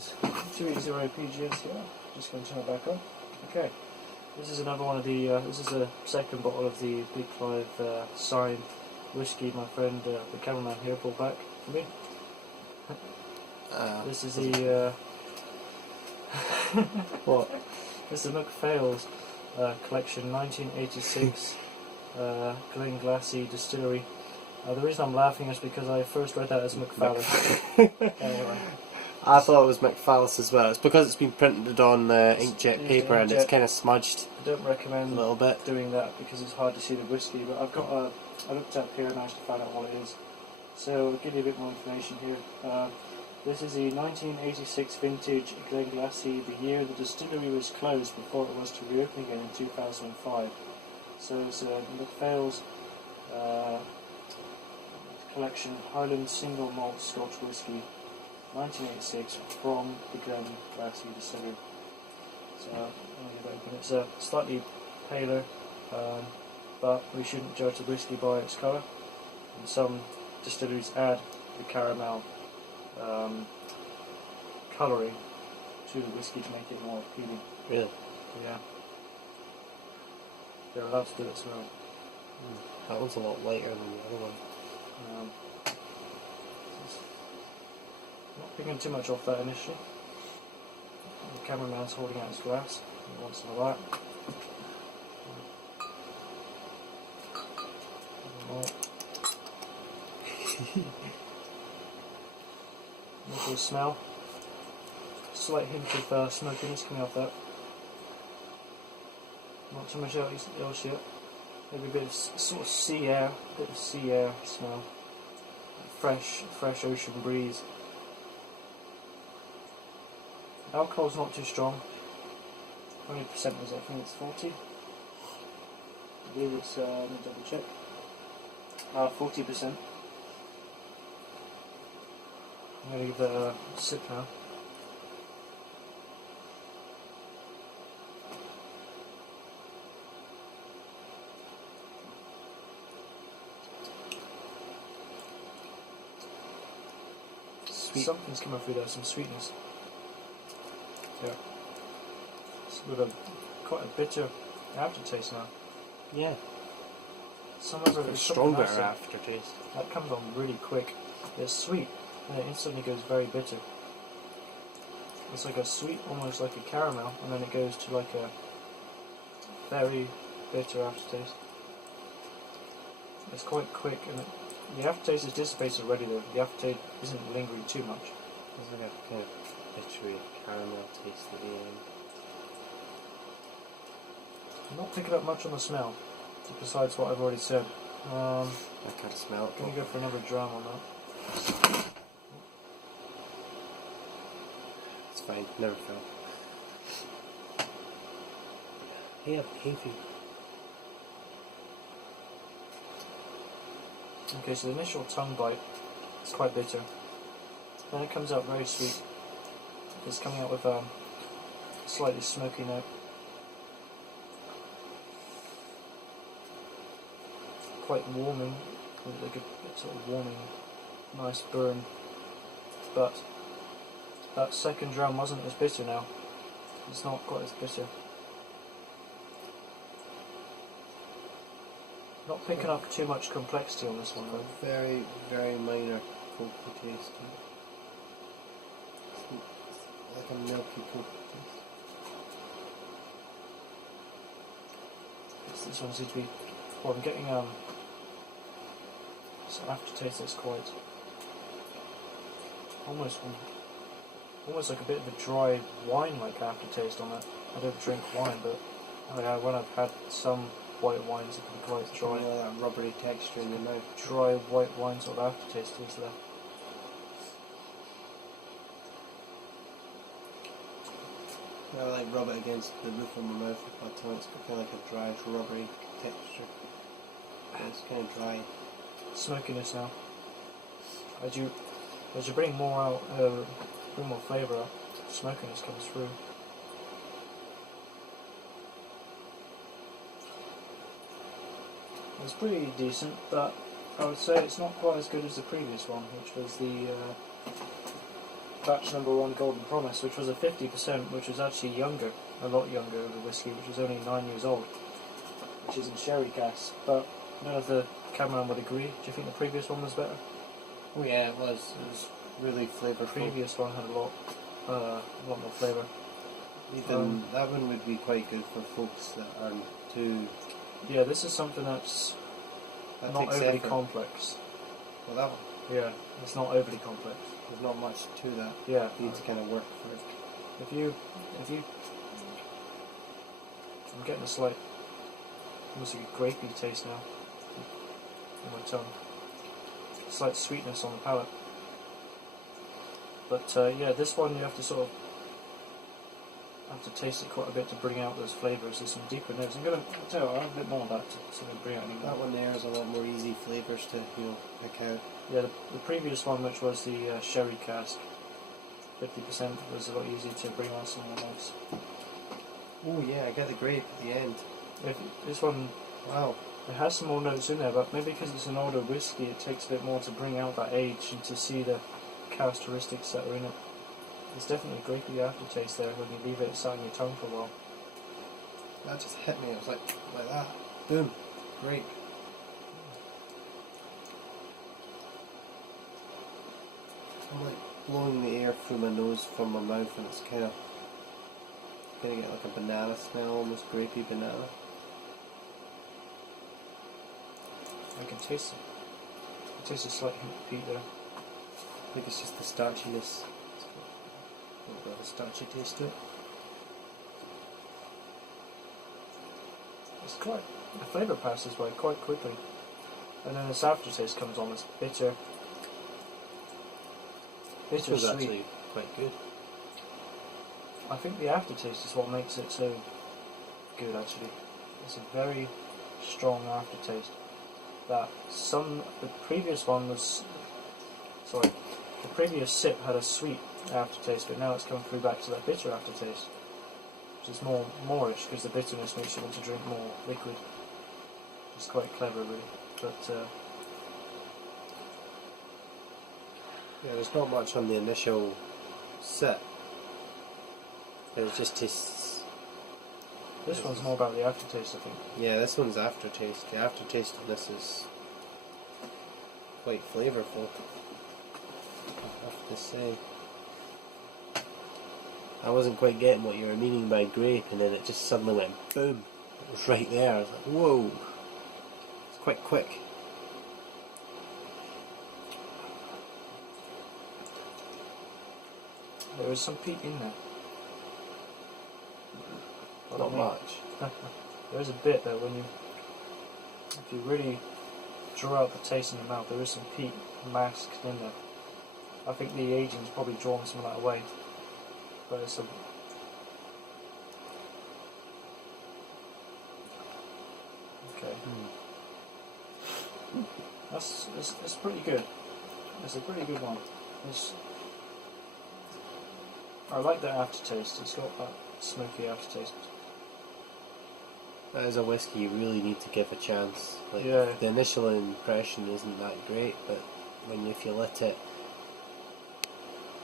280 PGS here. Just going to turn it back on. Okay. This is another one of the. This is the second bottle of the Big Clive signed whiskey. My friend, the cameraman here, pulled back for me. This is the. What? This is the MacPhail's collection, 1986 Glenglassaugh distillery. The reason I'm laughing is because I first read that as MacPhail's. Anyway. I thought it was MacPhail's as well. It's because it's been printed on inkjet paper and it's kind of smudged. I don't recommend a little bit doing that because it's hard to see the whiskey, but I've got I looked up here and managed to find out what it is. So I'll give you a bit more information here. This is the 1986 vintage Glenglassaugh, the year the distillery was closed before it was to reopen again in 2005. So it's MacPhail's collection Highland single malt Scotch whisky, 1986, from the Glenglassaugh distillery. So it's slightly paler, but we shouldn't judge the whisky by its colour. And some distilleries add the caramel colouring to the whisky to make it more appealing. Really? Yeah. They're allowed to do it as well. That one's a lot lighter than the other one. Not picking too much off that initially. The cameraman's holding out his glass. He wants some of that. Little smell. Slight hint of smokiness coming off that. Not too much else yet. Maybe a bit of sort of sea air, smell. Fresh ocean breeze. Alcohol's not too strong. How many percent was it? I think it's 40. I believe it's, let me double check. 40%. I'm going to give that a sip now. Sweet. Something's coming through there, some sweetness. Yeah. It's got quite a bitter aftertaste now. Yeah. Sometimes a stronger aftertaste. That comes on really quick. It's sweet, and it instantly goes very bitter. It's like a sweet, almost like a caramel, and then it goes to like a very bitter aftertaste. It's quite quick, and the aftertaste is dissipated already though. The aftertaste isn't lingering too much. There's like a kind of bittery caramel taste at the end. I'm not picking up much on the smell, besides what I've already said. I can't smell it. Can you go for another dram on that? It's fine, never fell. Yeah, heavy. Okay, so the initial tongue bite is quite bitter. Then it comes out very sweet. It's coming out with a slightly smoky note. Quite warming, like a sort of warming, nice burn. But that second dram wasn't as bitter now. It's not quite as bitter. Not picking up too much complexity on this one though. Very, very minor cocoa taste. It's like a milky cocoa taste. This one seems to be. Well, I'm getting some aftertaste that's quite almost like a bit of a dry wine-like aftertaste on it. I don't drink wine, but when I've had some white wines, it can be quite dry. That rubbery texture in the mouth. Dry white wine sort of aftertaste is there. I like rub it against the roof of my mouth with my tongue. It's got kind of like a dry, rubbery texture. It's kind of dry. Smokiness now. As you bring more out, bring more flavour out, smokiness comes through. It's pretty decent, but I would say it's not quite as good as the previous one, which was the batch number 1 Golden Promise, which was a 50%, which was actually younger, a lot younger of the whiskey, which was only 9 years old, which is in sherry cask. But I don't know if the cameraman would agree. Do you think the previous one was better? Oh yeah, it was. It was really flavourful. The previous one had a lot more flavour. Even that one would be quite good for folks that aren't too. Yeah, this is something that's That not takes overly effort. complex. Well, that one. Yeah, it's not overly complex. There's not much to that. Yeah. You need to kind of work for it. If you, I'm getting a slight, almost like a grapey taste now on my tongue. A slight sweetness on the palate. But yeah, this one you have to sort of taste it quite a bit to bring out those flavours. There's some deeper notes. I'm gonna tell you, I'll have a bit more of that to bring out any more. That one there is a lot more easy flavours to pick out. Yeah, the previous one, which was the sherry cask, 50%, was a lot easier to bring out some more notes. Oh yeah, I get the grape at the end. This one, Wow. it has some more notes in there, but maybe because it's an older whiskey, it takes a bit more to bring out that age and to see the characteristics that are in it. There's definitely a grapey aftertaste there when you leave it sat on your tongue for a while. That just hit me. It was like that. Boom. Grape. I'm like blowing the air through my nose from my mouth, and it's kind of gonna get like a banana smell, almost grapey banana. I can taste it. I taste a slight hint of peat there. I think it's just the starchiness. A little bit of a starchy taste to it. It's quite, the flavour passes by quite quickly, and then this aftertaste comes on. It's bitter, This was sweet. actually quite good. I think the aftertaste is what makes it so good. Actually, it's a very strong aftertaste. The previous one was, sorry, the previous sip had a sweet aftertaste, but now it's coming through back to that bitter aftertaste, which is moreish because the bitterness makes you want to drink more liquid. It's quite clever, really. But Yeah, there's not much on the initial sip. It just tastes. this one's more about the aftertaste, I think. Yeah, this one's aftertaste. The aftertaste on this is quite flavourful, I have to say. I wasn't quite getting what you were meaning by grape, and then it just suddenly went boom. It was right there. I was like, whoa. It's quite quick. There is some peat in there. Not much. There is a bit though if you really draw out the taste in your mouth, there is some peat masked in there. I think the aging's probably drawn some of that away. But it's okay. It's pretty good. It's a pretty good one. I like that aftertaste. It's got that smoky aftertaste. That is a whiskey you really need to give a chance. Like, Yeah. the initial impression isn't that great, but if you let it,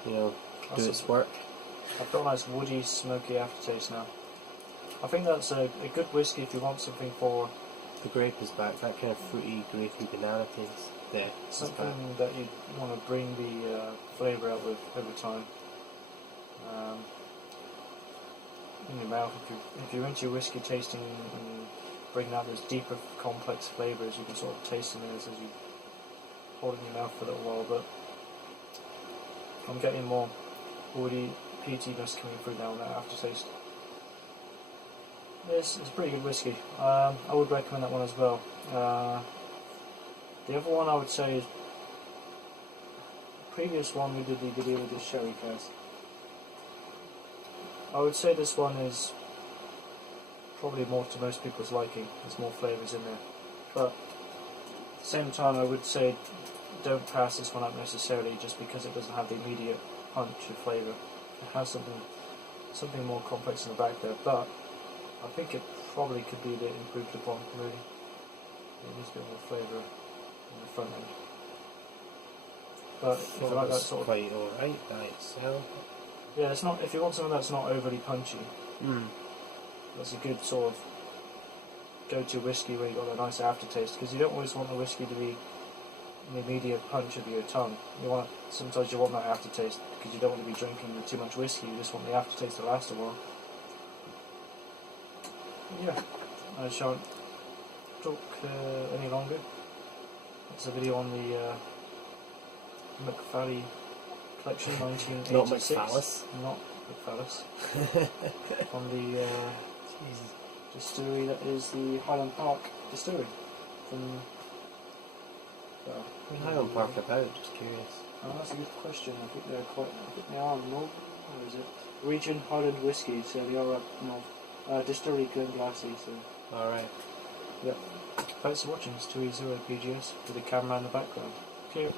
do its work. I've got a nice woody, smoky aftertaste now. I think that's a good whiskey if you want something for The grape is back. That kind of fruity, grapey banana taste there. It's back. something that you want to bring the flavour out with over time. In your mouth, if you're into whiskey tasting and bringing out those deeper, complex flavours, you can sort of taste them as you hold it in your mouth for a little while. But I'm getting more woody, peatiness coming through now in that aftertaste. It's a pretty good whiskey. I would recommend that one as well. The other one I would say is the previous one we did the video with the sherry cask. I would say this one is probably more to most people's liking. There's more flavours in there. But at the same time I would say don't pass this one up necessarily just because it doesn't have the immediate punch of flavour. It has something more complex in the back there, but I think it probably could be a bit improved upon, really. It needs a bit more flavour in the front end. But if you like that sort of, quite alright by itself. yeah, it's not. If you want something that's not overly punchy, that's a good sort of go-to whiskey where you got a nice aftertaste. Because you don't always want the whiskey to be the immediate punch of your tongue. Sometimes you want that aftertaste because you don't want to be drinking too much whiskey. You just want the aftertaste to last a while. Yeah, I shan't talk any longer. It's a video on the MacPhail's collection, 1986. Not MacPhail's. Not MacPhail's. On the distillery that is the Highland Park distillery. From Highland Park about? Just curious. Oh, that's a good question. I think they are north. Where is it? Region Highland Whisky, so they are up north. Distillery Glenglassaugh, so. Alright. Yep. Thanks for watching. It's 2E0 PGS with the camera in the background. Okay.